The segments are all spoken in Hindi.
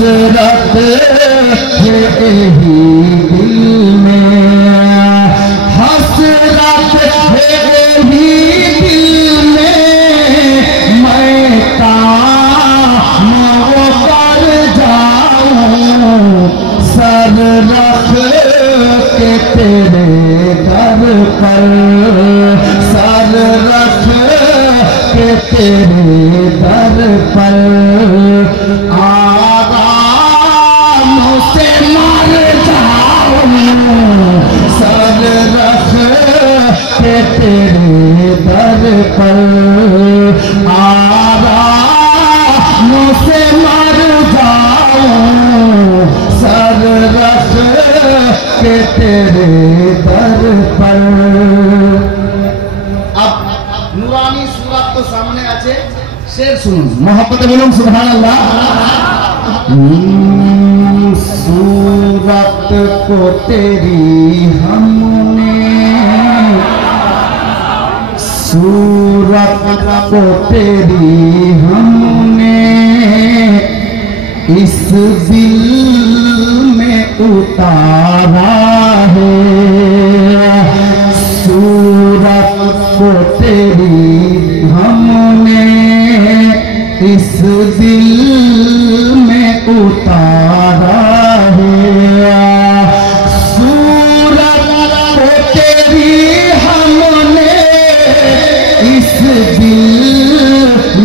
हसरत है यही दिल में, हसरत है यही दिल में, मैं काम कर जाऊं सर रख के तेरे दर पर, सर रख के तेरे दर पर, आराम से मर जाऊं सर रख के तेरे दर पर, आराम से मर जाऊं सर रख के तेरे दर पर। अब नूरानी सूरत तो सामने आछे, शेर सुनुन, मोहब्बते बोलुन सुबहानाल्लाह। सूरत को तेरी हमने, सूरत को तेरी हमने इस दिल में उतारा है, सूरत को तेरी हमने इस दिल में उतारा है, सूरत को तेरी हमने इस दिल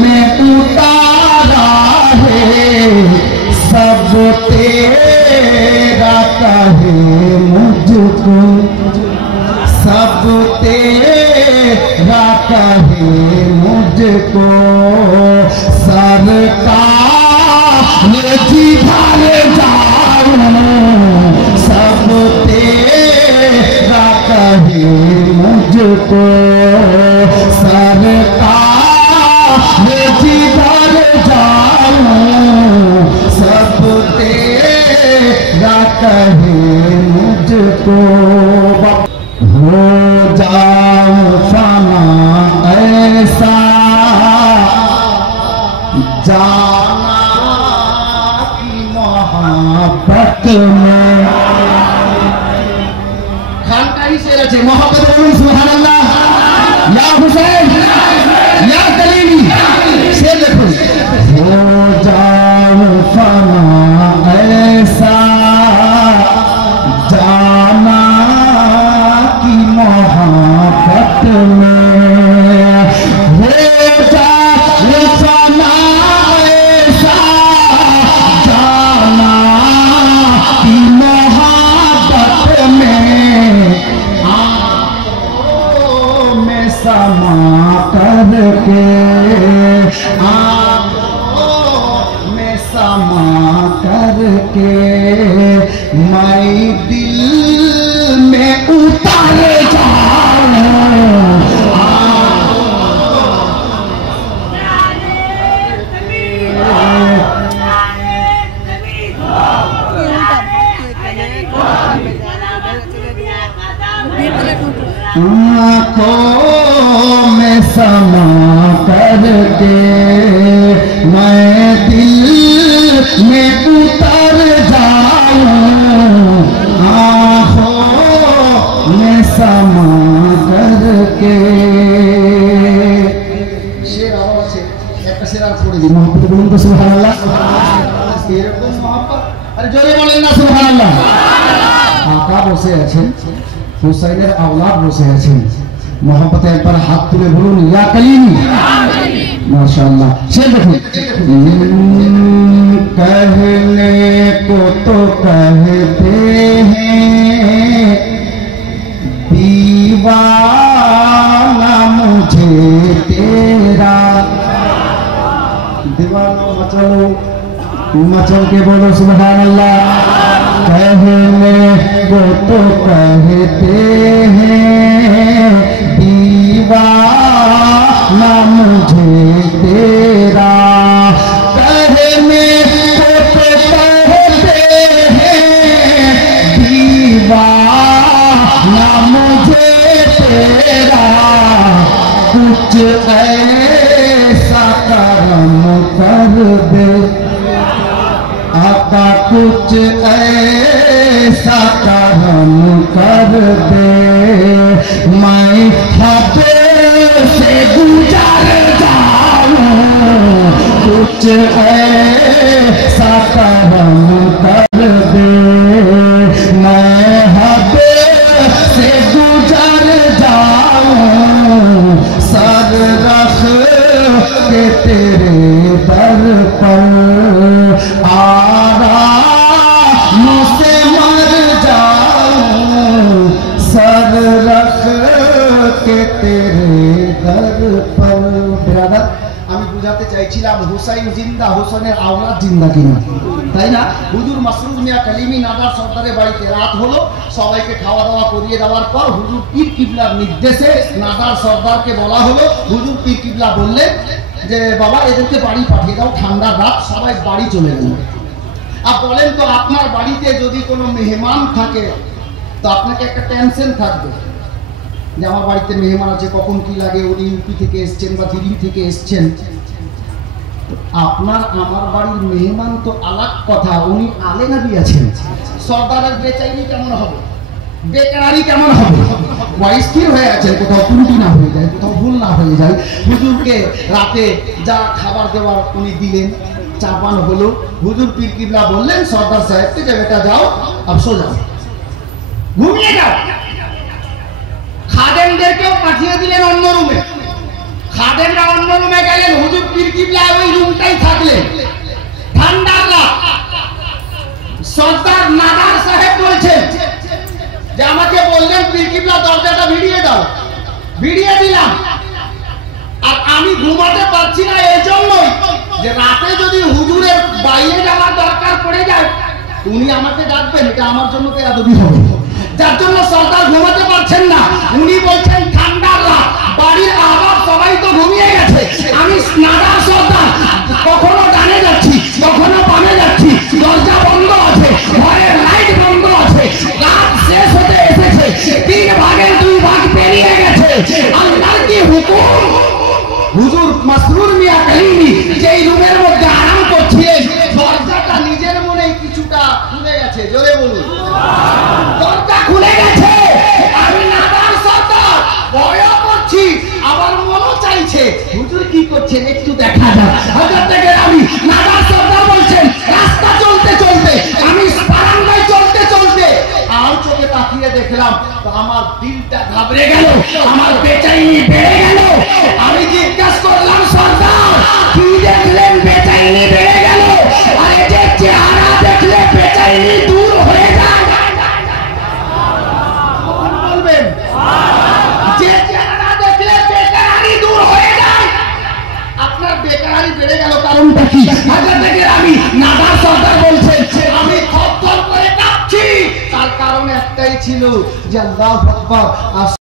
में उतारा है, सब तेरा कहे मुझको, सब तेरा कहे मुझको, सरकार जिधर जाऊं सब तेरा कहे मुझको, सरकार जिधर जाऊं सब तेरा कहे मुझको, हो जाऊं फना ऐसा जाना की मोहब्बत में। खान का ही शेर है, मोहब्बत बोलूं सुभानअल्लाह, या हुसैन या कलीमी, शेर देखो, हो जाऊं फना ऐसा जाना की मोहब्बत में, हो जाऊं फना ऐसा जाना की मोहब्बत में, आंखों में समा करके, आंखों में समा करके मैं दिल में उतर जाऊं, आँखों में समा करके मैं दिल में उतर जाऊं, आँखों में समा करके। शेर आवाज से एक शेर আর পড়ে দিই, मोहब्बत बोलুন तो सुभानअल्लाह। এরকম मोहब्बत, আরে জোরে বলেন না সুবহানাল্লাহ। আকা বসে আছেন, হুসাইনের আওলাদ বসে আছেন, मोहब्बत एक बार हाथ तुले बोलूं या कलीमी, माशाअल्लाह। शेर देखो, कहने को तो कहते हैं दीवाना मुझे तेरा, दीवाना मचलो मचल के बोलो सुभानअल्लाह। कहने को तो कहते हैं दीवाना मुझे तेरा, कहने को तो कहते हैं दीवाना मुझे तेरा, कुछ ऐसा करम कर दे आका कुछ ऐसा करम कर दे मैं हद से गुजर जाऊं कुछ ऐसा करम कर दे मैं हद से गुजर जाऊं सर रख के तेरे दर पर आराम से मर जाऊं सर रख के तेरे दर पर। ब्रादर আমি বুঝাতে চাইছিলাম হুসাইন জিন্দা, হোসেনের আওলাদ জিন্দা কিনা, তাই না? হুজুর মাসরুর মিয়া কালিমি নাদার সর্দারের বাড়িতে রাত হলো, সবাইকে খাওয়া দাওয়া করিয়ে দেওয়ার পর হুজুর পীর কিবলার নির্দেশে নাদার সর্দারকে বলা হলো, হুজুর পীর কিবলা বললেন যে বাবা এদেরকে বাড়ি পাঠিয়ে দাও, ঠান্ডার রাত, সবাই বাড়ি চলে গেল। আর বলেন তো আপনার বাড়িতে যদি কোনো মেহমান থাকে তো আপনাকে একটা টেনশন থাকবে যে আমার বাড়িতে মেহমান আছে, কখন কি লাগে, উনি ইউপি থেকে এসছেন বা দিল্লি থেকে এসছেন। আপনার আমার বাড়ির মেহমান তো আলাদা কথা, উনি আলে নবী আছেন। সর্দারের বেচাইনি কেমন হবে, বেকারি কেমন হবে, স্থির হয়ে আছেন, কোথাও ত্রুটি না হয়ে যায়, কোথাও ভুল না হয়ে যায়। হুজুরকে রাতে যা খাবার দেওয়ার উনি দিলেন, চাপান হলো। হুজুর পীর কিবলা বললেন সর্দার সাহেবকে যে বেটা যাও, আফসো যাও, ঘুমিয়ে যাও। খাদেমদেরকেও পাঠিয়ে দিলেন অন্য রুমে, খাদেমরা অন্য রুমে গেলেন, হুজুর পীর কিবলা ওই রুমটাই থাকলেন। ঠান্ডার রাত, সর্দার নাদার সাহেব বলছেন যে আমাকে বললেন পীর কিবলা দরজাটা ভিড়িয়ে দাও, ভিড়িয়ে দিলাম। আর আমি ঘুমাতে পারছি না এই জন্যই যে রাতে যদি হুজুরের বাইরে যাওয়ার দরকার পড়ে যায় উনি আমাকে ডাকবেন, এটা আমার জন্য বেয়াদবি হবে, যার জন্য সর্দার ঘুমাতে পারছেন না। উনি বলছেন ঠান্ডার রাত, বাড়ির আবার সবাই তো ঘুমিয়ে গেছে, আমি নাদার সর্দার কখনো ডানে যাচ্ছি কখনো বামে যাচ্ছি, দরজা বন্ধ আছে, ঘরের লাইট বন্ধ আছে, রাত শেষ হতে এসেছে, 3 ভাগের 2 ভাগ পেরিয়ে গেছে, আল্লাহর কি হুকুম। হুজুর মাসরুর মিয়া কালিমি যেই রুমের মধ্যে আরাম করছিলেন, দরজাটা নিজের মনে কিছুটা খুলে গেছে, জোরে বলুন, দরজা খুলে গেছে। আমি নাদার সর্দার ভয় করছি, আবার মনও চাইছে হুজুর কি করছেন একটু দেখা যাক। হযরত থেকে আমি নাদার সর্দার বলছেন রাস্তা চলতে চলতে আমি বারান্দায় চলতে চলতে আর চোখে তাকিয়ে দেখলাম তো আমার দিলটা ঘাবড়ে গেল, আমার বেচাইনি বেড়ে গেল। আমি জিজ্ঞাসা করলাম সর্দার কি দেখলেন বেচাইনি বেড়ে গেল? আরে যে চেহারা দেখলে বেচাইনি দূর হয়ে যায়, বলবেন যে চেহারা দেখলে বেকারি দূর হয়ে যায়। আপনার বেকারি বেড়ে গেল কারণটা কি? হাজার থেকে আমি নাদার সর্দার বলছেন আমি থরথর করে কাঁপছি, তার কারণ একটাই ছিল যে আল্লাহু আকবার।